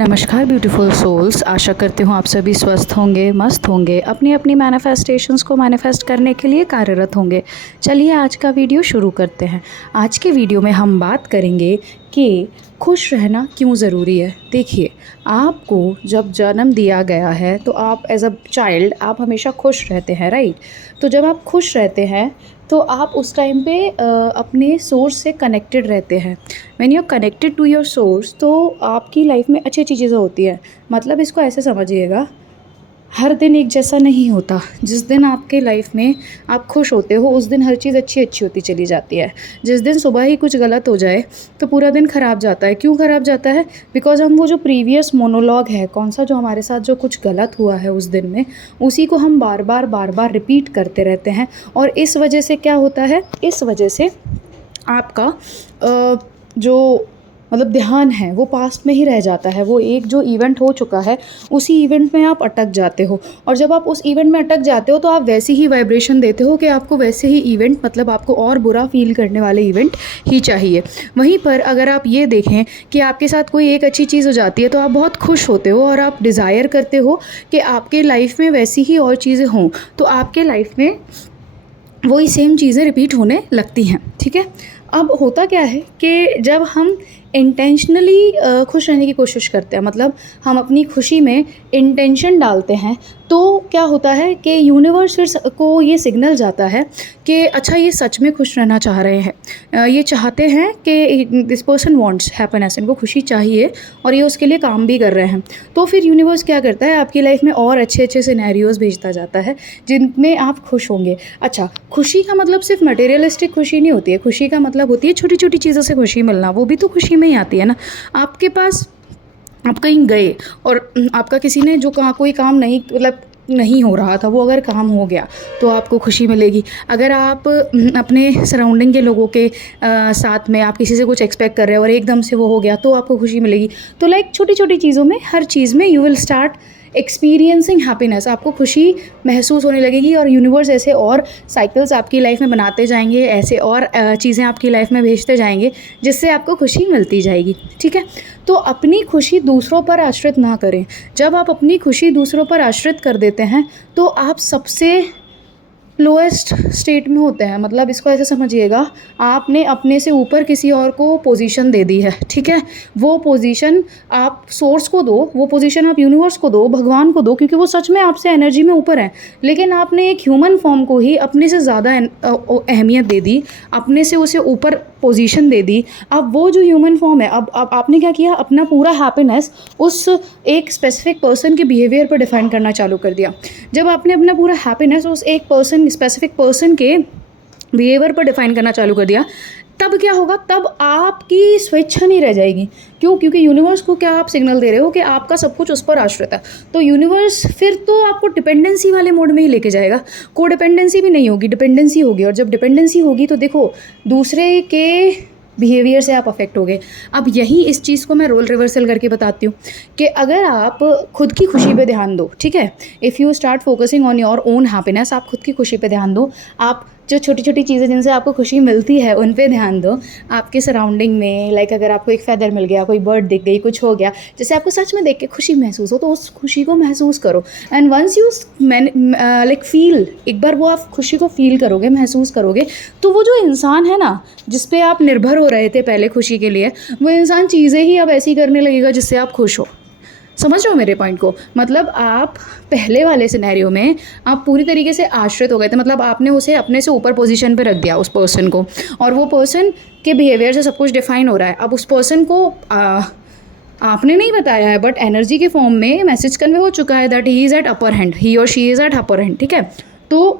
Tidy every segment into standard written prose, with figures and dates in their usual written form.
नमस्कार beautiful souls. आशा करती हूँ आप सभी स्वस्थ होंगे, मस्त होंगे, अपनी अपनी मैनिफेस्टेशंस को मैनिफेस्ट करने के लिए कार्यरत होंगे। चलिए आज का वीडियो शुरू करते हैं। आज के वीडियो में हम बात करेंगे कि खुश रहना क्यों ज़रूरी है। देखिए, आपको जब जन्म दिया गया है तो आप एज अ चाइल्ड आप हमेशा खुश रहते हैं, राइट। तो जब आप खुश रहते हैं तो आप उस टाइम पे अपने सोर्स से कनेक्टेड रहते हैं। When you are connected to your source तो आपकी लाइफ में अच्छी अच्छी चीज़ें होती हैं। मतलब इसको ऐसे समझिएगा, हर दिन एक जैसा नहीं होता। जिस दिन आपके लाइफ में आप खुश होते हो उस दिन हर चीज़ अच्छी अच्छी होती चली जाती है। जिस दिन सुबह ही कुछ गलत हो जाए तो पूरा दिन ख़राब जाता है। क्यों ख़राब जाता है? बिकॉज़ हम वो जो प्रीवियस मोनोलॉग है, कौन सा जो हमारे साथ जो कुछ गलत हुआ है उस दिन में, उसी को हम बार बार रिपीट करते रहते हैं। और इस वजह से क्या होता है, इस वजह से आपका जो मतलब ध्यान है वो पास्ट में ही रह जाता है। वो एक जो इवेंट हो चुका है उसी इवेंट में आप अटक जाते हो। और जब आप उस इवेंट में अटक जाते हो तो आप वैसी ही वाइब्रेशन देते हो कि आपको वैसे ही इवेंट, मतलब आपको और बुरा फील करने वाले इवेंट ही चाहिए। वहीं पर अगर आप ये देखें कि आपके साथ कोई एक अच्छी चीज़ हो जाती है तो आप बहुत खुश होते हो और आप डिज़ायर करते हो कि आपके लाइफ में वैसी ही और चीज़ें हों, तो आपके लाइफ में वही सेम चीज़ें रिपीट होने लगती हैं। ठीक है। अब होता क्या है कि जब हम इंटेंशनली खुश रहने की कोशिश करते हैं, मतलब हम अपनी खुशी में इंटेंशन डालते हैं, तो क्या होता है कि यूनिवर्स फिर को ये सिग्नल जाता है कि अच्छा ये सच में खुश रहना चाह रहे हैं, ये चाहते हैं कि दिस पर्सन वांट्स हैप्पीनेस, इनको खुशी चाहिए और ये उसके लिए काम भी कर रहे हैं। तो फिर यूनिवर्स क्या करता है, आपकी लाइफ में और अच्छे अच्छे सिनेरियोज भेजता जाता है जिनमें आप खुश होंगे। अच्छा, खुशी का मतलब सिर्फ मटेरियलिस्टिक खुशी नहीं होती है। खुशी का मतलब होती है छोटी छोटी चीज़ों से खुशी मिलना, वो भी तो खुशी में ही आती है ना। आपके पास, आप कहीं गए और आपका किसी ने जो कोई काम नहीं, मतलब नहीं हो रहा था, वो अगर काम हो गया तो आपको खुशी मिलेगी। अगर आप अपने सराउंडिंग के लोगों के साथ में आप किसी से कुछ एक्सपेक्ट कर रहे हो और एकदम से वो हो गया तो आपको खुशी मिलेगी। तो लाइक छोटी छोटी चीज़ों में, हर चीज़ में you will start experiencing happiness. आपको खुशी महसूस होने लगेगी और यूनिवर्स ऐसे और साइकिल्स आपकी लाइफ में बनाते जाएंगे, ऐसे और चीज़ें आपकी लाइफ में भेजते जाएंगे जिससे आपको खुशी मिलती जाएगी। ठीक है। तो अपनी खुशी दूसरों पर आश्रित ना करें। जब आप अपनी खुशी दूसरों पर आश्रित कर देते हैं तो आप सबसे लोएस्ट स्टेट में होते हैं। मतलब इसको ऐसे समझिएगा, आपने अपने से ऊपर किसी और को पोजीशन दे दी है। ठीक है। वो पोजीशन आप सोर्स को दो, वो पोजीशन आप यूनिवर्स को दो, भगवान को दो, क्योंकि वो सच में आपसे एनर्जी में ऊपर है। लेकिन आपने एक ह्यूमन फॉर्म को ही अपने से ज़्यादा अहमियत दे दी, अपने से उसे ऊपर पोजीशन दे दी। अब वो जो ह्यूमन फॉर्म है, अब आपने क्या किया, अपना पूरा हैप्पीनेस उस एक स्पेसिफिक पर्सन के बिहेवियर पर डिफाइन करना चालू कर दिया। जब आपने अपना पूरा हैप्पीनेस उस एक स्पेसिफिक पर्सन के बिहेवियर पर डिफाइन करना चालू कर दिया, तब क्या होगा, तब आपकी स्वेच्छा नहीं रह जाएगी। क्यों? क्योंकि यूनिवर्स को क्या आप सिग्नल दे रहे हो कि आपका सब कुछ उस पर आश्रित है। तो यूनिवर्स फिर तो आपको डिपेंडेंसी वाले मोड में ही लेके जाएगा। को डिपेंडेंसी भी नहीं होगी, डिपेंडेंसी होगी। और जब डिपेंडेंसी होगी तो देखो, दूसरे के बिहेवियर से आप अफेक्ट हो गए। अब यही इस चीज़ को मैं रोल रिवर्सल करके बताती हूँ कि अगर आप खुद की खुशी पे ध्यान दो, ठीक है, if you start focusing on your own happiness, आप खुद की खुशी पे ध्यान दो, आप जो छोटी छोटी चीज़ें जिनसे आपको खुशी मिलती है उन पे ध्यान दो। आपके सराउंडिंग में, लाइक अगर आपको एक फेदर मिल गया, कोई बर्ड दिख गई, कुछ हो गया जैसे आपको सच में देख के खुशी महसूस हो, तो उस खुशी को महसूस करो। And once you like feel, एक बार वो आप खुशी को फील करोगे, महसूस करोगे, तो वो जो इंसान है ना जिस पे आप निर्भर हो रहे थे पहले खुशी के लिए, वो इंसान चीज़ें ही अब ऐसी करने लगेगा जिससे आप खुश हो। समझ रहे हो मेरे पॉइंट को? मतलब आप पहले वाले सिनेरियो में आप पूरी तरीके से आश्रित हो गए थे, मतलब आपने उसे अपने से ऊपर पोजीशन पे रख दिया उस पर्सन को, और वो पर्सन के बिहेवियर से सब कुछ डिफाइन हो रहा है। अब उस पर्सन को आपने नहीं बताया है, बट एनर्जी के फॉर्म में मैसेज कन्वे हो चुका है that he is at upper hand, he और she is at upper hand. ठीक है। तो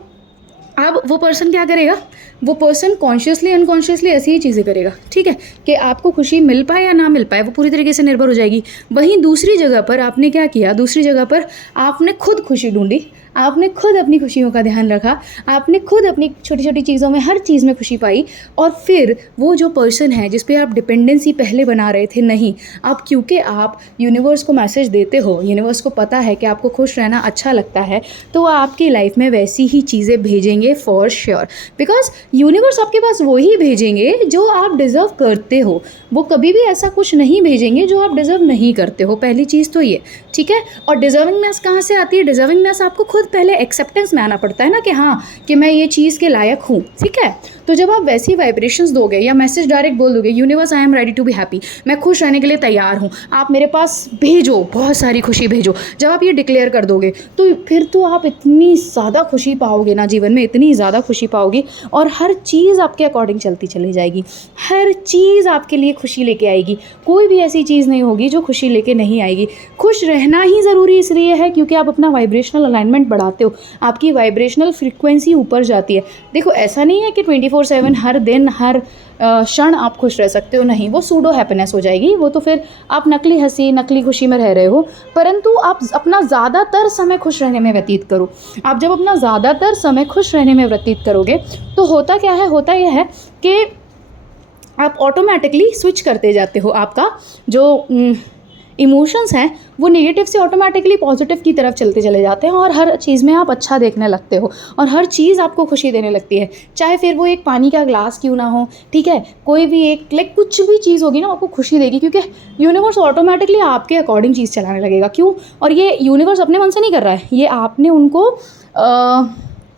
अब वो पर्सन क्या करेगा, वो पर्सन कॉन्शियसली अनकॉन्शियसली ऐसी ही चीज़ें करेगा। ठीक है। कि आपको खुशी मिल पाए या ना मिल पाए वो पूरी तरीके से निर्भर हो जाएगी। वहीं दूसरी जगह पर आपने क्या किया, दूसरी जगह पर आपने खुद खुशी ढूंढी, आपने खुद अपनी खुशियों का ध्यान रखा, आपने खुद अपनी छोटी छोटी चीज़ों में, हर चीज़ में खुशी पाई। और फिर वो जो पर्सन है जिस पे आप डिपेंडेंसी पहले बना रहे थे, नहीं, अब क्योंकि आप यूनिवर्स को मैसेज देते हो, यूनिवर्स को पता है कि आपको खुश रहना अच्छा लगता है, तो वो आपकी लाइफ में वैसी ही चीज़ें भेजेंगे करेंगे फॉर श्योर, बिकॉज यूनिवर्स आपके पास वही भेजेंगे जो आप डिज़र्व करते हो। वो कभी भी ऐसा कुछ नहीं भेजेंगे जो आप डिज़र्व नहीं करते हो, पहली चीज़ तो ये, ठीक है। और डिज़र्विंगनेस कहाँ से आती है? डिज़र्विंगनेस आपको खुद पहले एक्सेप्टेंस में आना पड़ता है ना, कि हाँ कि मैं ये चीज़ के लायक हूँ, ठीक है। तो जब आप वैसी वाइब्रेशंस दोगे या मैसेज डायरेक्ट बोल दोगे, universe I am ready to be happy, मैं खुश रहने के लिए तैयार हूँ, आप मेरे पास भेजो, बहुत सारी खुशी भेजो। जब आप ये डिक्लेयर कर दोगे तो फिर तो आप इतनी ज़्यादा खुशी पाओगे ना जीवन में, इतनी ज़्यादा खुशी पाओगे, और हर चीज़ आपके अकॉर्डिंग चलती चली जाएगी, हर चीज़ आपके लिए खुशी लेके आएगी। कोई भी ऐसी चीज़ नहीं होगी जो खुशी लेके नहीं आएगी। खुश रहना ही ज़रूरी इसलिए है क्योंकि आप अपना वाइब्रेशनल अलाइनमेंट बढ़ाते हो, आपकी वाइब्रेशनल फ्रीक्वेंसी ऊपर जाती है। देखो ऐसा नहीं है कि 24/7 हर दिन हर क्षण आप खुश रह सकते हो, नहीं, वो सूडो हैप्पीनेस हो जाएगी, वो तो फिर आप नकली हंसी नकली खुशी में रह रहे हो। परंतु आप अपना ज़्यादातर समय खुश रहने में व्यतीत करो। आप जब अपना ज़्यादातर समय खुश रहने में व्यतीत करोगे तो होता क्या है, होता यह है कि आप ऑटोमेटिकली स्विच करते जाते हो, आपका जो इमोशंस हैं वो नेगेटिव से ऑटोमेटिकली पॉजिटिव की तरफ चलते चले जाते हैं, और हर चीज़ में आप अच्छा देखने लगते हो, और हर चीज़ आपको खुशी देने लगती है। चाहे फिर वो एक पानी का ग्लास क्यों ना हो, ठीक है, कोई भी एक कुछ भी चीज़ होगी ना आपको खुशी देगी, क्योंकि यूनिवर्स ऑटोमेटिकली आपके अकॉर्डिंग चीज़ चलाने लगेगा। क्यों? और ये यूनिवर्स अपने मन से नहीं कर रहा है, ये आपने उनको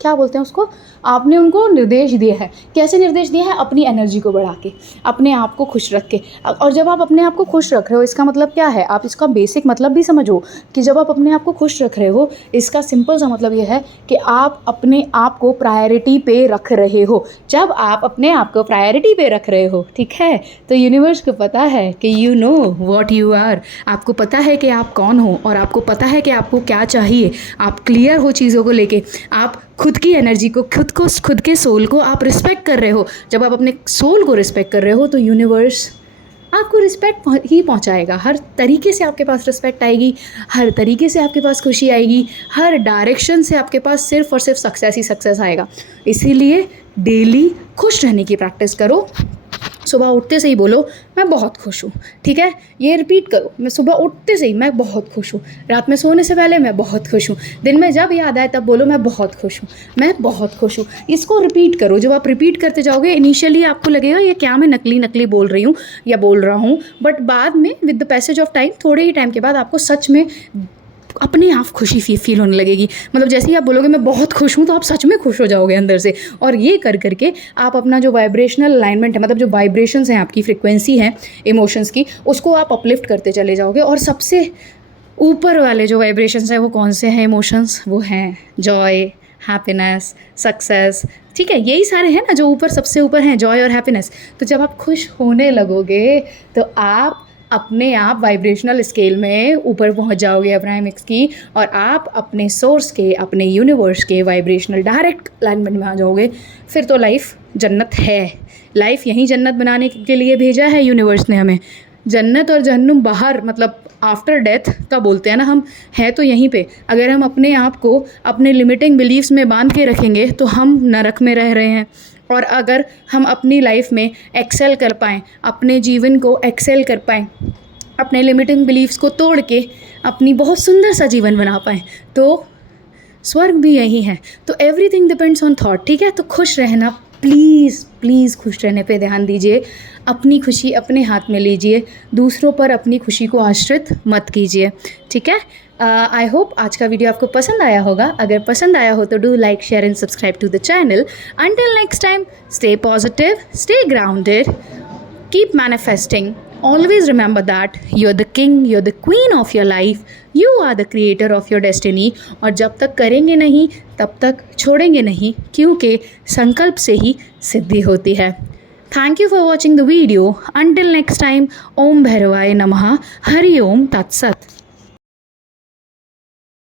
क्या बोलते हैं उसको, आपने उनको निर्देश दिए हैं। कैसे निर्देश दिए हैं? अपनी एनर्जी को बढ़ा के, अपने आप को खुश रख के। और जब आप अपने आप को खुश रख रहे हो, इसका मतलब क्या है, आप इसका बेसिक मतलब भी समझो कि जब आप अपने आप को खुश रख रहे हो, इसका सिंपल सा मतलब ये है कि आप अपने आप को प्रायोरिटी पे रख रहे हो। जब आप अपने आप को प्रायोरिटी पे रख रहे हो, ठीक है, तो यूनिवर्स को पता है कि you know what you are, आपको पता है कि आप कौन हो, और आपको पता है कि आपको क्या चाहिए। आप क्लियर हो चीज़ों को लेके, आप खुद की एनर्जी को, खुद के सोल को आप रिस्पेक्ट कर रहे हो। जब आप अपने सोल को रिस्पेक्ट कर रहे हो तो यूनिवर्स आपको रिस्पेक्ट ही पहुंचाएगा। हर तरीके से आपके पास रिस्पेक्ट आएगी, हर तरीके से आपके पास खुशी आएगी, हर डायरेक्शन से आपके पास सिर्फ और सिर्फ सक्सेस ही सक्सेस आएगा। इसीलिए डेली खुश रहने की प्रैक्टिस करो। सुबह उठते से ही बोलो मैं बहुत खुश हूँ, ठीक है, ये रिपीट करो। मैं सुबह उठते से ही मैं बहुत खुश हूँ, रात में सोने से पहले मैं बहुत खुश हूँ, दिन में जब याद आए तब बोलो मैं बहुत खुश हूँ, मैं बहुत खुश हूँ। इसको रिपीट करो। जब आप रिपीट करते जाओगे, इनिशियली आपको लगेगा ये क्या मैं नकली बोल रही हूँ या बोल रहा हूँ, बट बाद में with the passage of time, थोड़े ही टाइम के बाद आपको सच में अपने आप खुशी फील होने लगेगी। मतलब जैसे ही आप बोलोगे मैं बहुत खुश हूँ, तो आप सच में खुश हो जाओगे अंदर से। और ये कर करके आप अपना जो वाइब्रेशनल अलाइनमेंट है, मतलब जो वाइब्रेशंस हैं, आपकी फ्रिक्वेंसी है इमोशंस की, उसको आप अपलिफ्ट करते चले जाओगे। और सबसे ऊपर वाले जो वाइब्रेशंस हैं वो कौन से हैं इमोशंस? वो हैं जॉय, हैप्पीनेस, सक्सेस, ठीक है, यही सारे हैं ना जो ऊपर, सबसे ऊपर हैं जॉय और हैप्पीनेस। तो जब आप खुश होने लगोगे तो आप अपने आप वाइब्रेशनल स्केल में ऊपर पहुंच जाओगे अब्राहमिक्स की, और आप अपने सोर्स के, अपने यूनिवर्स के वाइब्रेशनल डायरेक्ट अलाइनमेंट में आ जाओगे। फिर तो लाइफ जन्नत है। लाइफ यहीं जन्नत बनाने के लिए भेजा है यूनिवर्स ने हमें। जन्नत और जहन्नुम बाहर, मतलब आफ्टर डेथ का बोलते हैं ना, हम हैं तो यहीं पे। अगर हम अपने आप को अपने लिमिटिंग बिलीव्स में बांध के रखेंगे तो हम नरक में रह रहे हैं। और अगर हम अपनी लाइफ में एक्सेल कर पाएँ, अपने जीवन को एक्सेल कर पाएँ, अपने लिमिटिंग बिलीव्स को तोड़ के अपनी बहुत सुंदर सा जीवन बना पाएँ, तो स्वर्ग भी यही है। तो एवरीथिंग डिपेंड्स ऑन थॉट, ठीक है। तो खुश रहना, प्लीज़ प्लीज़ खुश रहने पे ध्यान दीजिए। अपनी खुशी अपने हाथ में लीजिए, दूसरों पर अपनी खुशी को आश्रित मत कीजिए, ठीक है। आई होप आज का वीडियो आपको पसंद आया होगा। अगर पसंद आया हो तो do like, share and subscribe to the channel. Until next time, stay positive, stay grounded, keep manifesting. Always remember that you're the king, you're the queen of your life, you are the creator of your destiny. और जब तक करेंगे नहीं तब तक छोड़ेंगे नहीं, क्योंकि संकल्प से ही सिद्धि होती है। Thank you for watching the video. Until next time, Om Bhairavaye Namaha, Hari Om Tat Sat.